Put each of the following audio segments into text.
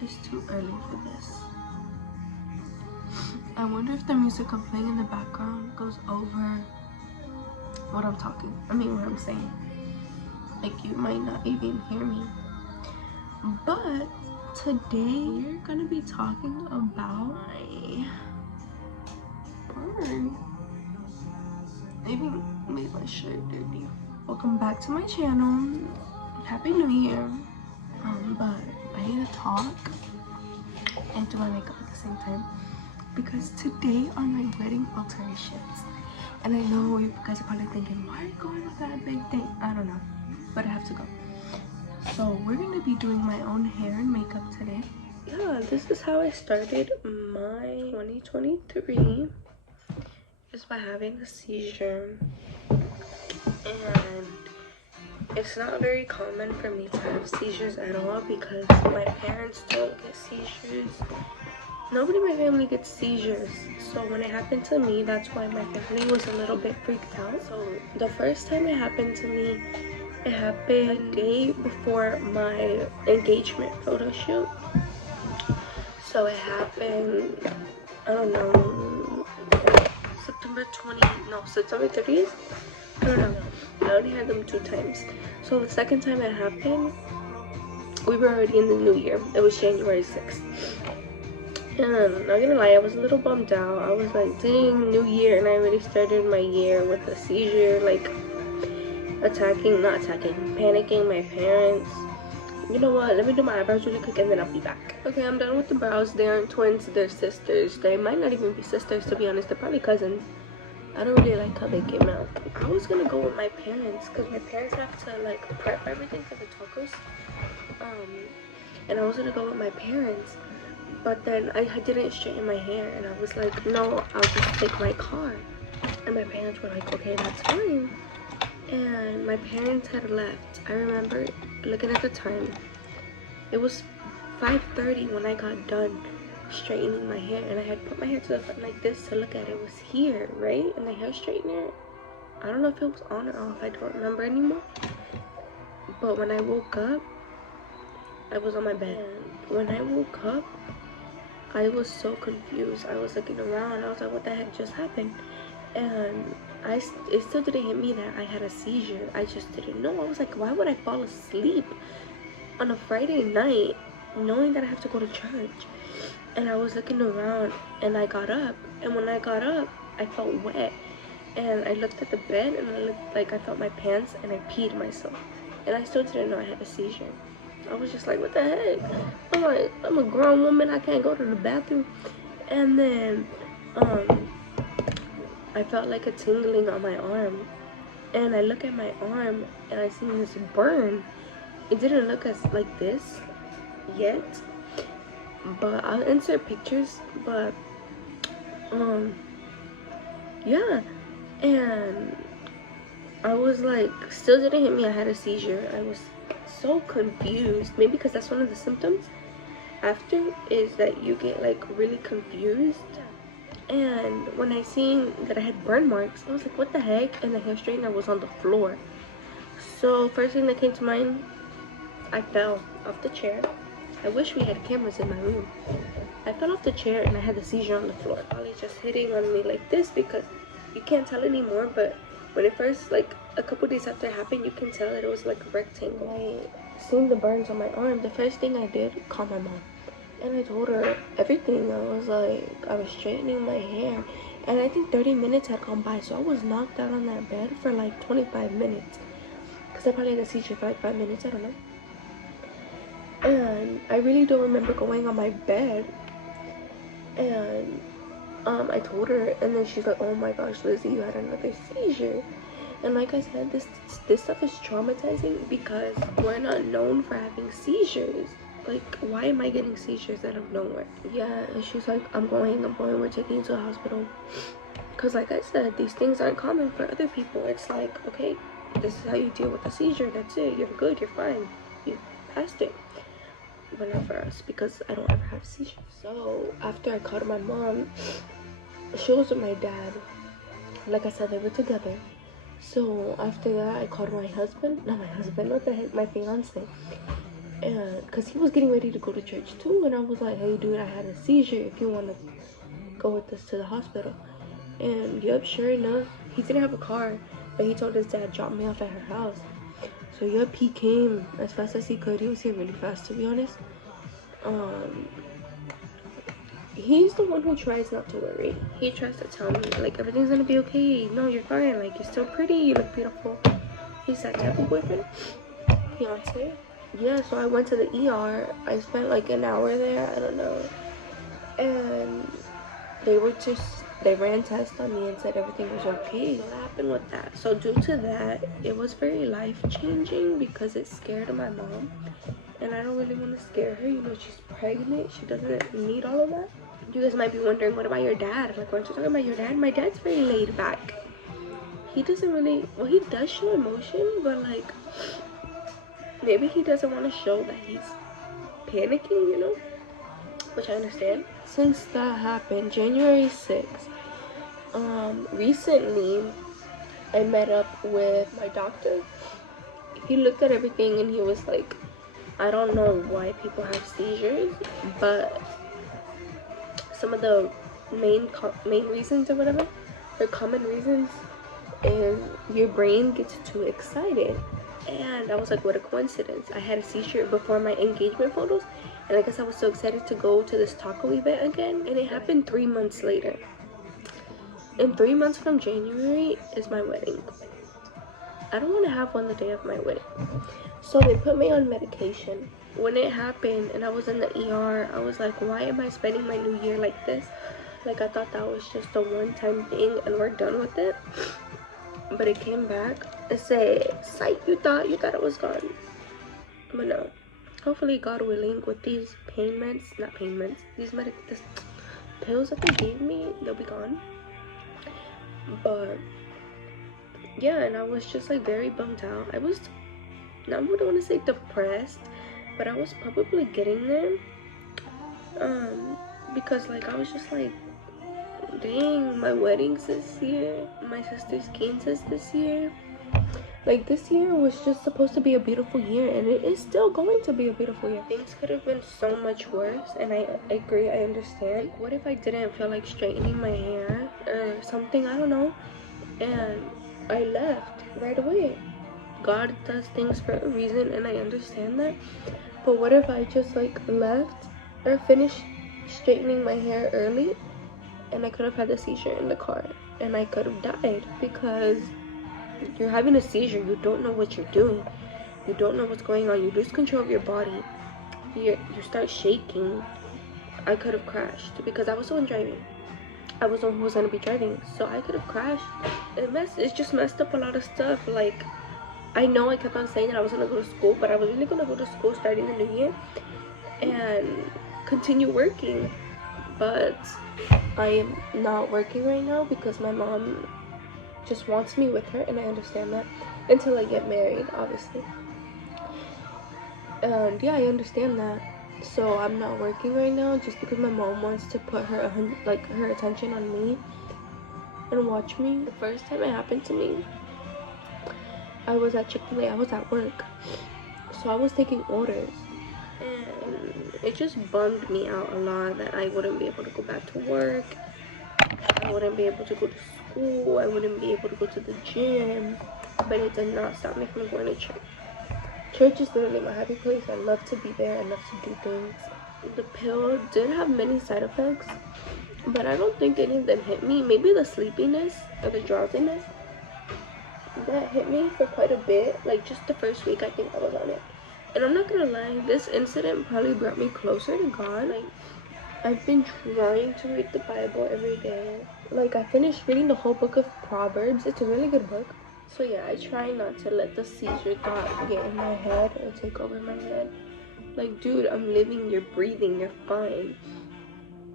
It's too early for this. I wonder if the music I'm playing in the background goes over what I'm talking. I mean, what I'm saying. Like, you might not even hear me. But today we're gonna be talking about my burn. I even made my shirt dirty. Welcome back to my channel. Happy New Year. But I need to talk and do my makeup at the same time because today are my wedding alterations. And I know you guys are probably thinking, why are you going with that big thing? I don't know, but I have to go. So we're gonna be doing my own hair and makeup today. Yeah, this is how I started my 2023, is by having a seizure. And it's not very common for me to have seizures at all because my parents don't get seizures. Nobody in my family gets seizures. So when it happened to me, that's why my family was a little bit freaked out. So the first time it happened to me, it happened a day before my engagement photo shoot. So it happened, I don't know, September 30th? I don't know. I only had them 2 times. So the second time it happened, we were already in the new year. It was January 6th. And not gonna lie, I was a little bummed out. I was like, dang, new year, and I already started my year with a seizure, like panicking my parents. You know what, let me do my eyebrows really quick and then I'll be back. Okay, I'm done with the brows. They aren't twins, they're sisters. They might not even be sisters, to be honest. They're probably cousins. I don't really like how they came out. I was gonna go with my parents because my parents have to like prep everything for the tacos. And I was gonna go with my parents, but then I didn't straighten my hair and I was like, no, I'll just take my car. And my parents were like, okay, that's fine. And my parents had left. I remember looking at the time. It was 5:30 when I got done straightening my hair, and I had put my hair to the front like this to look at it. It was here, right? And the hair straightener, I don't know if it was on or off. I don't remember anymore. But when I woke up, I was on my bed. When I woke up, I was so confused. I was looking around. I was like, what the heck just happened? And it still didn't hit me that I had a seizure. I just didn't know. I was like, why would I fall asleep on a Friday night knowing that I have to go to church? And I was looking around and I got up. And when I got up, I felt wet. And I looked at the bed and I looked like I felt my pants and I peed myself. And I still didn't know I had a seizure. I was just like, what the heck? I'm like, I'm a grown woman. I can't go to the bathroom. And then, I felt like a tingling on my arm. And I look at my arm and I see this burn. It didn't look as like this yet. But I'll insert pictures. But, yeah. And I was like, still didn't hit me. I had a seizure. I was so confused. Maybe because that's one of the symptoms after is that you get like really confused. And when I seen that I had burn marks, I was like, what the heck? And the hair straightener was on the floor. So first thing that came to mind, I fell off the chair. I wish we had cameras in my room. I fell off the chair and I had the seizure on the floor. Probably just hitting on me like this because you can't tell anymore, but when it first, like a couple days after it happened, you can tell that it was like a rectangle. I seen the burns on my arm. The first thing I did, call my mom. And I told her everything. I was like, I was straightening my hair. And I think 30 minutes had gone by. So I was knocked out on that bed for like 25 minutes. Because I probably had a seizure for like 5 minutes. I don't know. And I really don't remember going on my bed. And I told her. And then she's like, oh my gosh, Lizzie, you had another seizure. And like I said, this stuff is traumatizing because we're not known for having seizures. Like, why am I getting seizures out of nowhere? Yeah, and she's like, I'm going, we're taking you to the hospital. Because like I said, these things aren't common for other people. It's like, okay, this is how you deal with a seizure. That's it. You're good. You're fine. You passed it. but not for us because I don't ever have seizures. So after I called my mom, she was with my dad. Like I said, they were together. So after that, I called my husband. Not my husband, what the heck, my fiance. And because he was getting ready to go to church too, and I was like, hey dude, I had a seizure, if you want to go with us to the hospital. And yep, sure enough, he didn't have a car, but he told his dad drop me off at her house. So yep, he came as fast as he could. He was here really fast, to be honest. He's the one who tries not to worry. He tries to tell me like everything's gonna be okay, no, you're fine, like you're still pretty, you look beautiful. He's that type of boyfriend, fiance. Yeah, so I went to the ER. I spent like an hour there, I don't know, and they ran tests on me and said everything was okay. What happened with that? So due to that, it was very life-changing because it scared my mom, and I don't really want to scare her. You know, she's pregnant, she doesn't need all of that. You guys might be wondering, what about your dad? Like, aren't you talking about your dad? My dad's very laid back. He doesn't really, well, he does show emotion, but like maybe he doesn't want to show that he's panicking, you know, which I understand. Since that happened, January 6th, recently I met up with my doctor. He looked at everything and he was like, I don't know why people have seizures, but some of the main reasons or whatever, or common reasons, is your brain gets too excited. And I was like, what a coincidence. I had a seizure before my engagement photos, and I guess I was so excited to go to this taco event again, and it happened 3 months later. And 3 months from January is my wedding. I don't want to have one the day of my wedding. So they put me on medication. When it happened and I was in the ER, I was like, why am I spending my new year like this? Like, I thought that was just a one-time thing and we're done with it. But it came back and said, psych, you thought it was gone. But no. Hopefully, God willing, with these these pills that they gave me, they'll be gone. But yeah, and I was just like very bummed out. I wouldn't want to say depressed, but I was probably getting there. Because like I was just like, dang, my wedding's this year, my sister's Kansas this year. Like, this year was just supposed to be a beautiful year, and it is still going to be a beautiful year. Things could have been so much worse, and I agree, I understand. What if I didn't feel like straightening my hair or something, I don't know, and I left right away? God does things for a reason, and I understand that. But what if I just like left or finished straightening my hair early, and I could have had the seizure in the car, and I could have died? Because you're having a seizure, you don't know what you're doing, you don't know what's going on, you lose control of your body, you start shaking. I could have crashed because I was the one driving. I was the one who was going to be driving, so I could have crashed. It's just messed up a lot of stuff. Like, I know I kept on saying that I was going to go to school, but I was really going to go to school starting the new year and continue working. But I am not working right now because my mom just wants me with her, and I understand that, until I get married, obviously. And yeah, I understand that. So I'm not working right now just because my mom wants to put her attention on me and watch me. The first time it happened to me, I was at Chick-fil-A. I was at work, so I was taking orders, and it just bummed me out a lot that I wouldn't be able to go back to work. I wouldn't be able to go to school. I wouldn't be able to go to the gym. But it did not stop me from going to church. Church is literally my happy place. I love to be there. I love to do things. The pill did have many side effects, but I don't think any of them hit me. Maybe the sleepiness or the drowsiness that hit me for quite a bit. Like, just the first week I think I was on it. And I'm not gonna lie, this incident probably brought me closer to God. Like, I've been trying to read the Bible every day. Like, I finished reading the whole book of Proverbs. It's a really good book. So yeah, I try not to let the seizure thought get in my head or take over my head. Like, dude, I'm living, you're breathing, you're fine.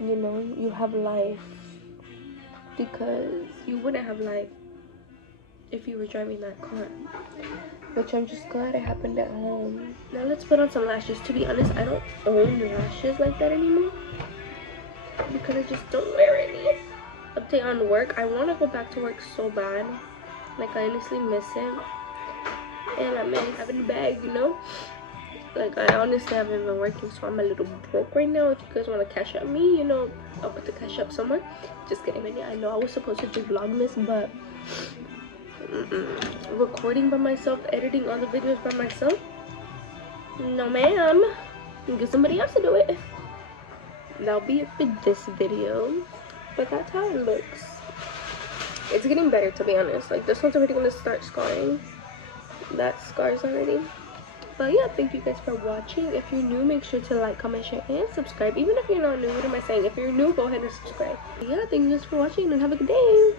You know, you have life. Because you wouldn't have life if you were driving that car. which I'm just glad it happened at home. Now let's put on some lashes. To be honest, I don't own lashes like that anymore because I just don't wear any. Update on work. I want to go back to work so bad. Like, I honestly miss it. And I'm having a bag, you know? Like, I honestly haven't been working, so I'm a little broke right now. If you guys want to cash up me, you know, I'll put the cash up somewhere. Just kidding, man. I know I was supposed to do Vlogmas, but recording by myself, editing all the videos by myself, no ma'am. Get somebody else to do it. That'll be it for this video, but that's how it looks. It's getting better, to be honest. Like, this one's already gonna start scarring. That scars already. But yeah, thank you guys for watching. If you're new, make sure to like, comment, share, and subscribe. Even if you're not new, what am I saying? If you're new, go ahead and subscribe. But yeah, thank you guys for watching and have a good day.